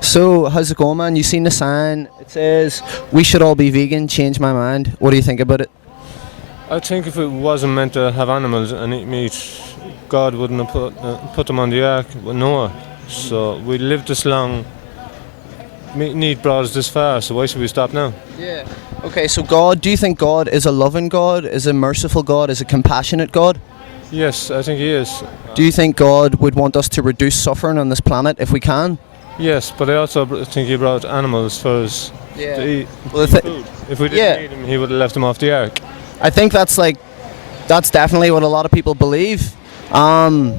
So, how's it going, man? You seen the sign? It says, "We should all be vegan, change my mind." What do you think about it? I think if it wasn't meant to have animals and eat meat, God wouldn't have put them on the ark with Noah. So we lived this long, meat and eat brought us this far, so why should we stop now? Yeah. Okay, so God, do you think God is a loving God, is a merciful God, is a compassionate God? Yes, I think he is. Do you think God would want us to reduce suffering on this planet if we can? Yes, but I also think he brought animals for us to eat Well, food. If we didn't eat them, he would have left them off the ark. I think that's definitely what a lot of people believe. I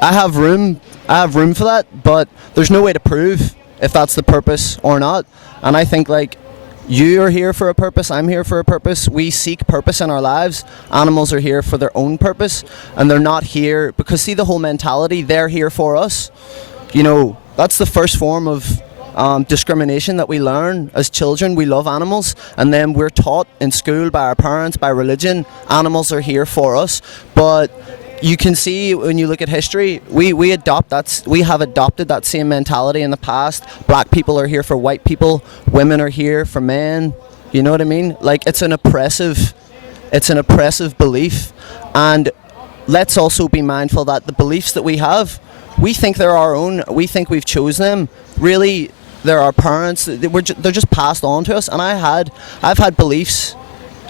have room for that, but there's no way to prove if that's the purpose or not. And I think you are here for a purpose, I'm here for a purpose. We seek purpose in our lives. Animals are here for their own purpose, and they're not here because see the whole mentality, they're here for us. You know, that's the first form of discrimination that we learn as children. We love animals, and then we're taught in school by our parents, by religion, animals are here for us. But you can see when you look at history, we have adopted that same mentality in the past. Black people are here for white people, women are here for men. You know what I mean? Like it's an oppressive belief. And let's also be mindful that the beliefs that we have, we think they're our own, we think we've chosen them. Really, they're our parents, they're just passed on to us. And I've had beliefs,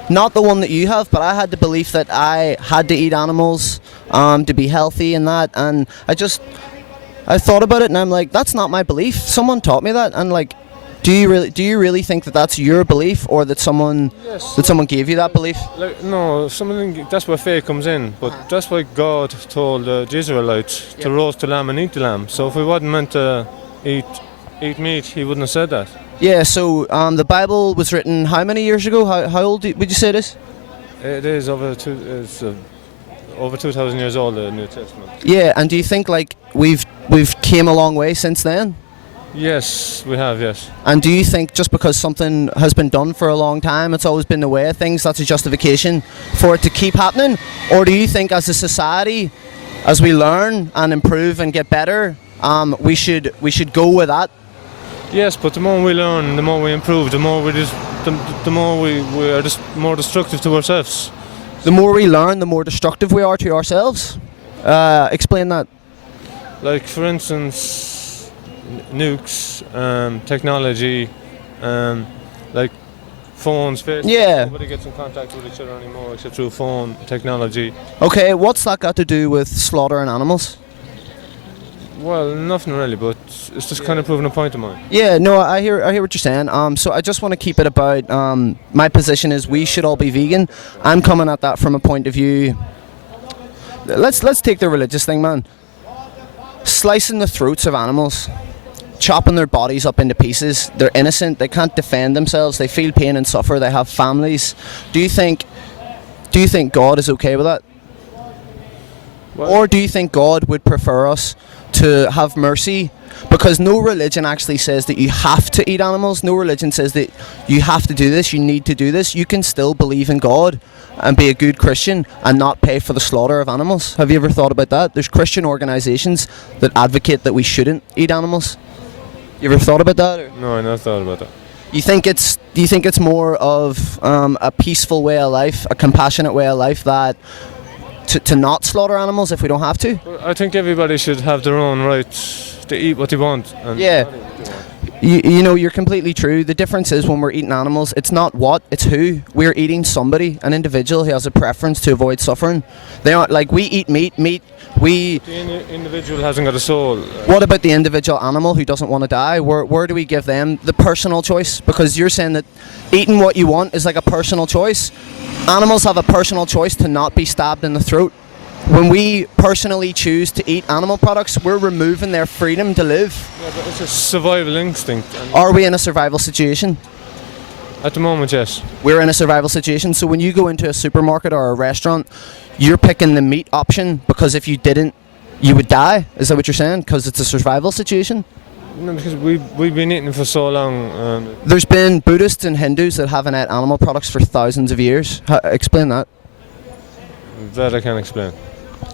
not the one that you have, but I had the belief that I had to eat animals to be healthy and that. And I thought about it and I'm like, that's not my belief. Someone taught me that. And like, do you really think that that's your belief, or that someone gave you that belief? No, that's where faith comes in. But that's why God told the Israelites to roast the lamb and eat the lamb. So if we wasn't meant to eat meat, he wouldn't have said that. Yeah, so the Bible was written how many years ago? How old would you say it is? It is over 2,000 years old, the New Testament. Yeah, and do you think we've came a long way since then? Yes, we have, yes. And do you think just because something has been done for a long time, it's always been the way of things, that's a justification for it to keep happening? Or do you think as a society, as we learn and improve and get better, we should go with that? Yes, but the more we learn, the more we improve, the more we are just more destructive to ourselves. The more we learn, the more destructive we are to ourselves? Explain that. Like, for instance, nukes, technology, like phones, Facebook. Yeah. Nobody gets in contact with each other anymore except through phone technology. Okay, what's that got to do with slaughtering animals? Well, nothing really, but it's just kind of proving a point of mine. Yeah, no, I hear what you're saying. So I just want to keep it about, my position is we should all be vegan. I'm coming at that from a point of view. Let's take the religious thing, man. Slicing the throats of animals, chopping their bodies up into pieces. They're innocent. They can't defend themselves. They feel pain and suffer. They have families. Do you think God is okay with that? Well, or do you think God would prefer us to have mercy? Because no religion actually says that you have to eat animals. No religion says that you have to do this, you need to do this. You can still believe in God and be a good Christian and not pay for the slaughter of animals. Have you ever thought about that? There's Christian organisations that advocate that we shouldn't eat animals. You ever thought about that? Or? No, I never thought about that. Do you think it's more of a peaceful way of life, a compassionate way of life, that to not slaughter animals if we don't have to? I think everybody should have their own right to eat what they want. And yeah. You know, you're completely true. The difference is when we're eating animals, it's not what, it's who. We're eating somebody, an individual who has a preference to avoid suffering. They aren't like we eat meat. The individual hasn't got a soul. What about the individual animal who doesn't want to die? Where do we give them the personal choice? Because you're saying that eating what you want is like a personal choice. Animals have a personal choice to not be stabbed in the throat. When we personally choose to eat animal products, we're removing their freedom to live. Yeah, but it's a survival instinct. Are we in a survival situation? At the moment, yes. We're in a survival situation. So when you go into a supermarket or a restaurant, you're picking the meat option because if you didn't, you would die. Is that what you're saying? Because it's a survival situation? No, because we've been eating for so long. There's been Buddhists and Hindus that haven't ate animal products for thousands of years. Explain that. That I can't explain.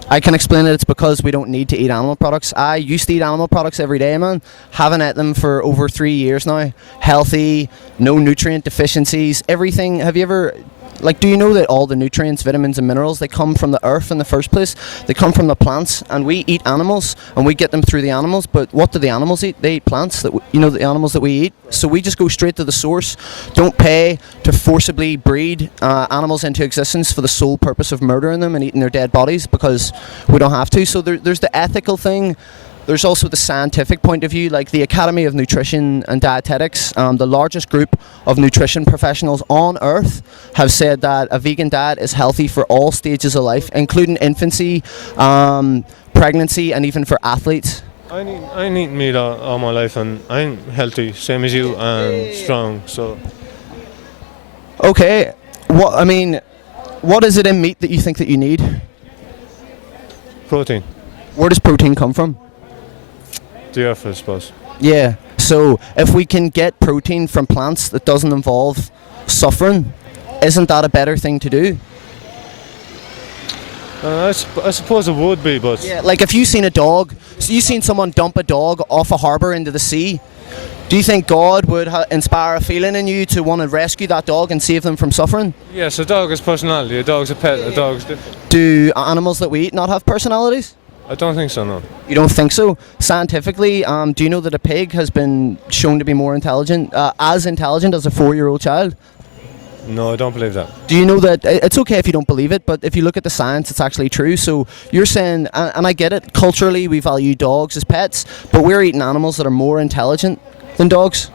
I can explain it. It's because we don't need to eat animal products. I used to eat animal products every day, man. Haven't ate them for over 3 years now. Healthy, no nutrient deficiencies, everything. Have you ever, like, do you know that all the nutrients, vitamins and minerals, they come from the earth in the first place? They come from the plants, and we eat animals and we get them through the animals. But what do the animals eat? They eat plants, the animals that we eat. So we just go straight to the source. Don't pay to forcibly breed animals into existence for the sole purpose of murdering them and eating their dead bodies, because we don't have to. So there's the ethical thing. There's also the scientific point of view, like the Academy of Nutrition and Dietetics, the largest group of nutrition professionals on earth, have said that a vegan diet is healthy for all stages of life, including infancy, pregnancy, and even for athletes. I eat meat all my life, and I'm healthy, same as you, and strong. So Okay, what is it in meat that you think that you need? protein, Where does protein come from? the earth, I suppose. Yeah, so if we can get protein from plants that doesn't involve suffering, isn't that a better thing to do? I suppose it would be, but Yeah, like if you seen a dog, so you seen someone dump a dog off a harbour into the sea, do you think God would inspire a feeling in you to want to rescue that dog and save them from suffering? yes, a dog has personality. A dog's a pet. A dog's different. Do animals that we eat not have personalities? I don't think so. No. You don't think so? Scientifically, do you know that a pig has been shown to be more intelligent, as intelligent as a 4-year-old child? No, I don't believe that. Do you know that it's okay if you don't believe it, but if you look at the science, it's actually true. So you're saying, and I get it, culturally we value dogs as pets, but we're eating animals that are more intelligent than dogs.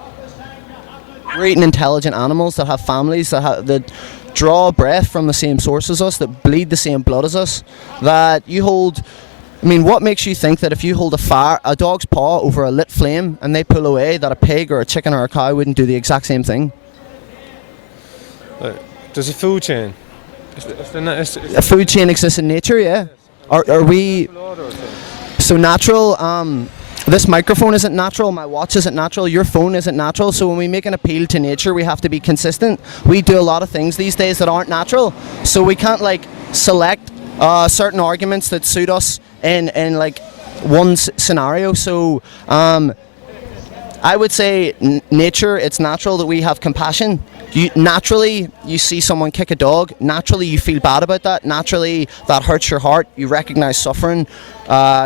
We're eating intelligent animals that have families, that draw breath from the same source as us, that bleed the same blood as us, that you hold. I mean, what makes you think that if you hold a dog's paw over a lit flame and they pull away, that a pig or a chicken or a cow wouldn't do the exact same thing? There's a food chain. A food chain exists in nature, yeah. Are we so natural? This microphone isn't natural, my watch isn't natural, your phone isn't natural, so when we make an appeal to nature, we have to be consistent. We do a lot of things these days that aren't natural, so we can't select certain arguments that suit us in one scenario. So I would say nature, it's natural that we have compassion. Naturally, you see someone kick a dog, naturally you feel bad about that, naturally that hurts your heart, you recognise suffering,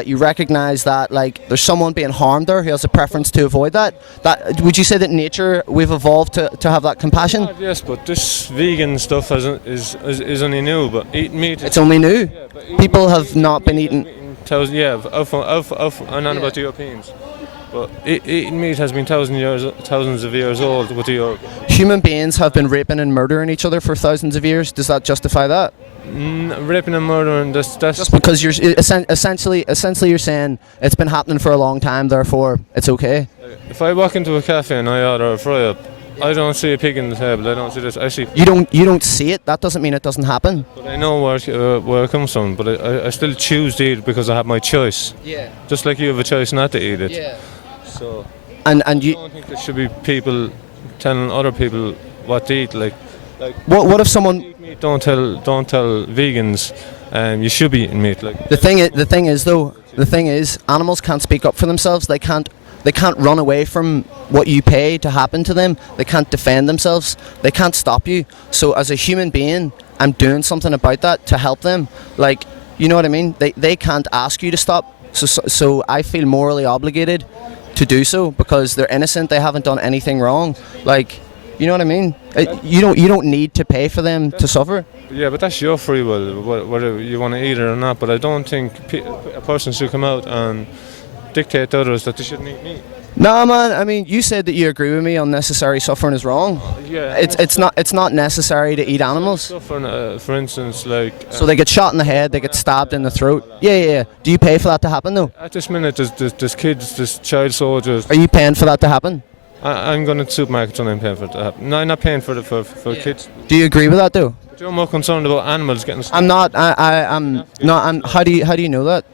you recognise that there's someone being harmed there who has a preference to avoid that. Would you say that nature, we've evolved to have that compassion? Yes, but this vegan stuff is only new, but eating meat... It's only new? People have not been eating... I'm not about the Europeans. But eating meat has been thousands of years old with the Europeans. Human beings have been raping and murdering each other for thousands of years. Does that justify that? Raping and murdering, that's just because you're essentially you're saying it's been happening for a long time, therefore it's okay. If I walk into a cafe and I order a fry up, I don't see a pig in the table. I don't see this. I see. You don't see it. That doesn't mean it doesn't happen. But I know where it comes from. But I still choose to eat it because I have my choice. Yeah. Just like you have a choice not to eat it. Yeah. So. And I you. don't think there should be people telling other people what to eat. Like. What if someone? Don't tell vegans. You should be eating meat. Like. The thing is, animals can't speak up for themselves. They can't run away from what you pay to happen to them. They can't defend themselves. They can't stop you. So as a human being, I'm doing something about that to help them. You know what I mean? They can't ask you to stop. So I feel morally obligated to do so because they're innocent. They haven't done anything wrong. You know what I mean? You don't need to pay for them to suffer. Yeah, but that's your free will, whether you want to eat it or not. But I don't think a person should come out and dictate to others that they shouldn't eat meat. No, man. I mean, you said that you agree with me. Unnecessary suffering is wrong. Yeah. It's not necessary to eat animals. Suffering, for instance, so they get shot in the head, they get stabbed in the throat. Yeah. Do you pay for that to happen though? At this minute, there's kids, there's child soldiers. Are you paying for that to happen? I'm going to supermarkets and I'm paying for it to happen. No, I'm not paying for kids. Do you agree with that though? But you're more concerned about animals getting. I'm not. I'm not. How do you know that?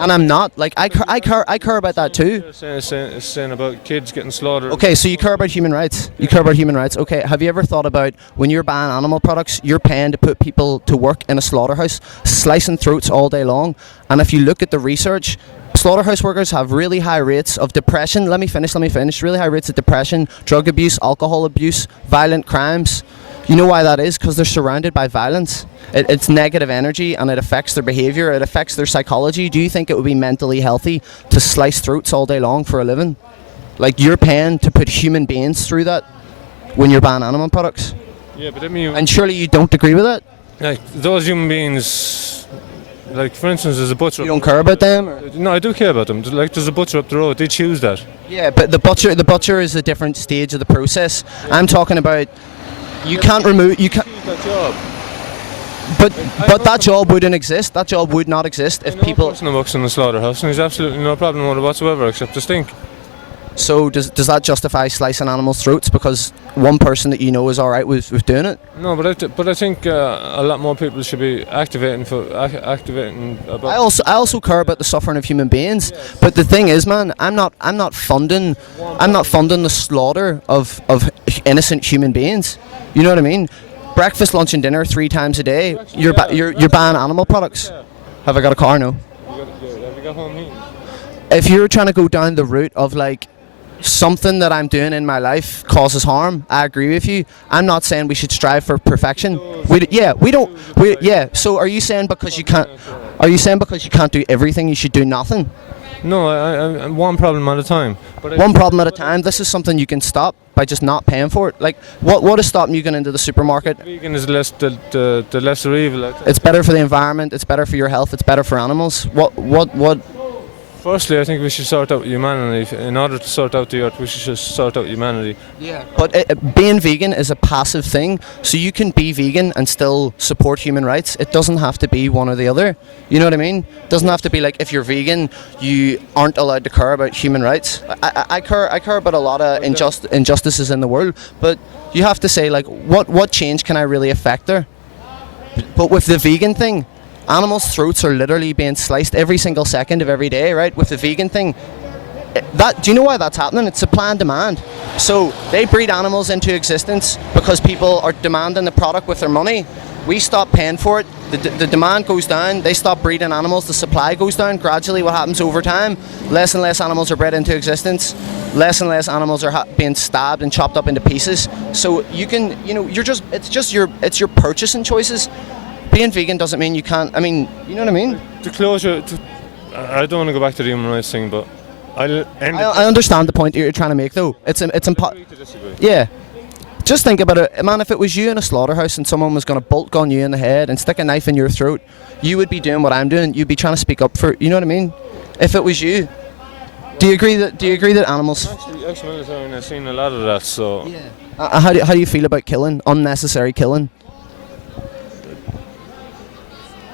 And I'm not. Like, I care about that too. Saying about kids getting slaughtered. Okay, so you care about human rights. You care about human rights. Okay, have you ever thought about when you're banning animal products, you're paying to put people to work in a slaughterhouse, slicing throats all day long? And if you look at the research, slaughterhouse workers have really high rates of depression. Let me finish. Really high rates of depression, drug abuse, alcohol abuse, violent crimes. You know why that is? Because they're surrounded by violence. It's negative energy and it affects their behaviour, it affects their psychology. Do you think it would be mentally healthy to slice throats all day long for a living? Like, you're paying to put human beings through that when you're banning animal products. Yeah, but I mean, And surely you don't agree with it? like those human beings, like for instance, there's a butcher. You don't care about them? Or? No, I do care about them. Like there's a butcher up the road. They choose that. Yeah, but the butcher is a different stage of the process. I'm talking about you can't remove you can't. Choose that job. But that job wouldn't exist. That job would not exist if people. A person who works in the slaughterhouse, and there's absolutely no problem with it whatsoever except the stink. So does that justify slicing animals' throats because one person that you know is all right with doing it? No, but I think a lot more people should be activating about. I also care about the suffering of human beings. But the thing is, man, I'm not funding the slaughter of innocent human beings. You know what I mean? Breakfast, lunch, and dinner 3 times a day. You're banning animal products. Have I got a car? No. Have you got home meetings? If you're trying to go down the route of like something that I'm doing in my life causes harm, I agree with you. I'm not saying we should strive for perfection. So are you saying because you can't do everything, you should do nothing? No, I one problem at a time. One problem at a time. This is something you can stop by just not paying for it. Like, what is stopping you going into the supermarket? Vegan is the lesser evil. It's better for the environment. It's better for your health. It's better for animals. What? Firstly, I think we should sort out humanity. In order to sort out the earth, we should just sort out humanity. Yeah. But being vegan is a passive thing, so you can be vegan and still support human rights. It doesn't have to be one or the other. You know what I mean? It doesn't have to be like if you're vegan, you aren't allowed to care about human rights. I care about a lot of injustices in the world, but you have to say like, what change can I really affect there? But with the vegan thing, animals' throats are literally being sliced every single second of every day, right? With the vegan thing, do you know why that's happening? It's supply and demand. So they breed animals into existence because people are demanding the product with their money. We stop paying for it. The demand goes down. They stop breeding animals. The supply goes down. Gradually, what happens over time? Less and less animals are bred into existence. Less and less animals are being stabbed and chopped up into pieces. So it's your purchasing choices. Being vegan doesn't mean you can't. I mean, you know what I mean? The closure. I don't want to go back to the human rights thing, but I understand the point you're trying to make, though. It's yeah. Just think about it, man. If it was you in a slaughterhouse and someone was going to bolt gun you in the head and stick a knife in your throat, you would be doing what I'm doing. You'd be trying to speak up for. You know what I mean? If it was you. Do you agree that animals? Actually, I've seen a lot of that. So. Yeah. How do you feel about killing, unnecessary killing?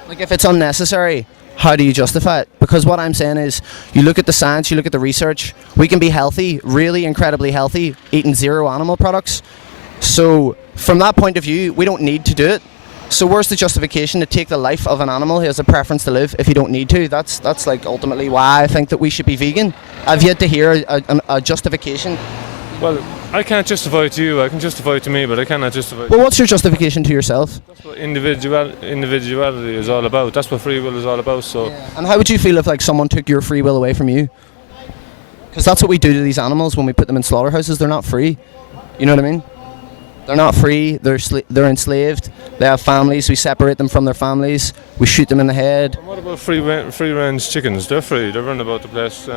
Like, if it's unnecessary, how do you justify it? Because what I'm saying is, you look at the science, you look at the research, we can be healthy, really incredibly healthy, eating 0 animal products. So, from that point of view, we don't need to do it. So where's the justification to take the life of an animal who has a preference to live if you don't need to? That's like ultimately why I think that we should be vegan. I've yet to hear a justification. Well, I can't justify it to you. I can justify it to me, but I cannot justify it. Well, what's your justification to yourself? That's what individuality is all about. That's what free will is all about. So. Yeah. And how would you feel if like someone took your free will away from you? Because that's what we do to these animals when we put them in slaughterhouses. They're not free. You know what I mean? They're not free. They're enslaved. They have families. We separate them from their families. We shoot them in the head. And what about free-range chickens? They're free. They're running about the place.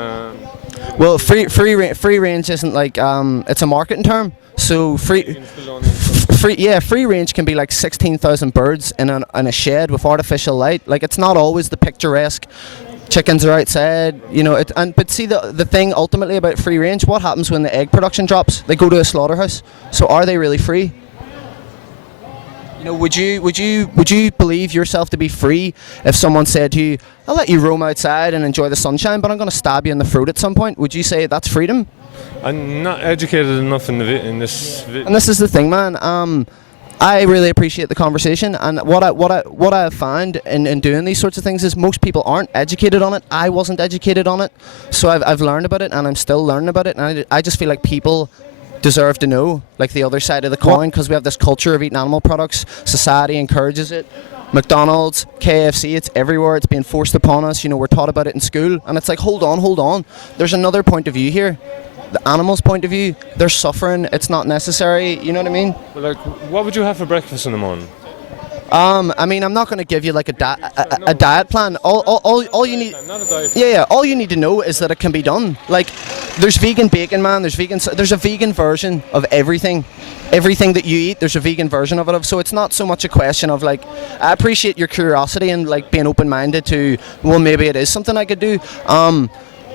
Well, free range isn't like it's a marketing term. So free range can be like 16,000 birds in a shed with artificial light. Like, it's not always the picturesque. Chickens are outside, you know. But see, the thing ultimately about free range, what happens when the egg production drops? They go to a slaughterhouse. So are they really free? You know, would you believe yourself to be free if someone said to you, "I'll let you roam outside and enjoy the sunshine, but I'm going to stab you in the throat at some point"? Would you say that's freedom? I'm not educated enough in this. And this is the thing, man. I really appreciate the conversation, and what I have found in doing these sorts of things is most people aren't educated on it. I wasn't educated on it, so I've learned about it, and I'm still learning about it, and I just feel like people deserve to know like the other side of the coin, because we have this culture of eating animal products. Society encourages it. McDonald's, KFC, it's everywhere. It's being forced upon us. You know, we're taught about it in school, and it's like, hold on. There's another point of view here. The animal's point of view. They're suffering. It's not necessary. You know what I mean? Well, like, what would you have for breakfast in the morning? I mean, I'm not going to give you like a diet plan. All you need. Not a diet plan. Yeah. All you need to know is that it can be done. Like, there's vegan bacon, man. There's a vegan version of everything. Everything that you eat, there's a vegan version of it. So it's not so much a question of like. I appreciate your curiosity and like being open-minded to. Well, maybe it is something I could do.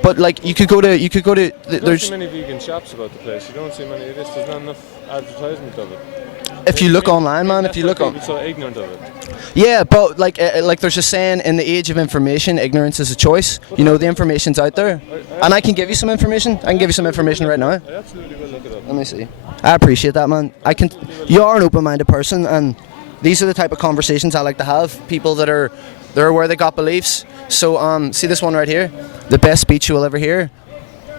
But like you could go to. You don't There's. see many vegan shops about the place. You don't see many of this. There's not enough advertisement of it. If you look online, man. If you look on. People so ignorant of it. Yeah, but like there's a saying, in the age of information, ignorance is a choice. You know, the information's out there, and I can give you some information. I can give you some information right now. I absolutely will look it up. Let me see. I appreciate that, man. You are an open-minded person, and these are the type of conversations I like to have. People that are where they got beliefs. So see this one right here, the best speech you will ever hear.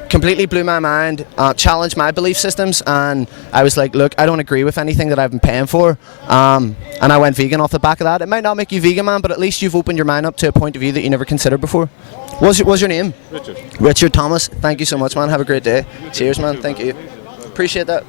Completely blew my mind, challenged my belief systems, and I was like, look, I don't agree with anything that I've been paying for, and I went vegan off the back of that. It might not make you vegan, man, but at least you've opened your mind up to a point of view that you never considered before. What's your name? Richard. Richard Thomas. Thank you so much, man. Have a great day. Cheers, man. Thank you. Appreciate that.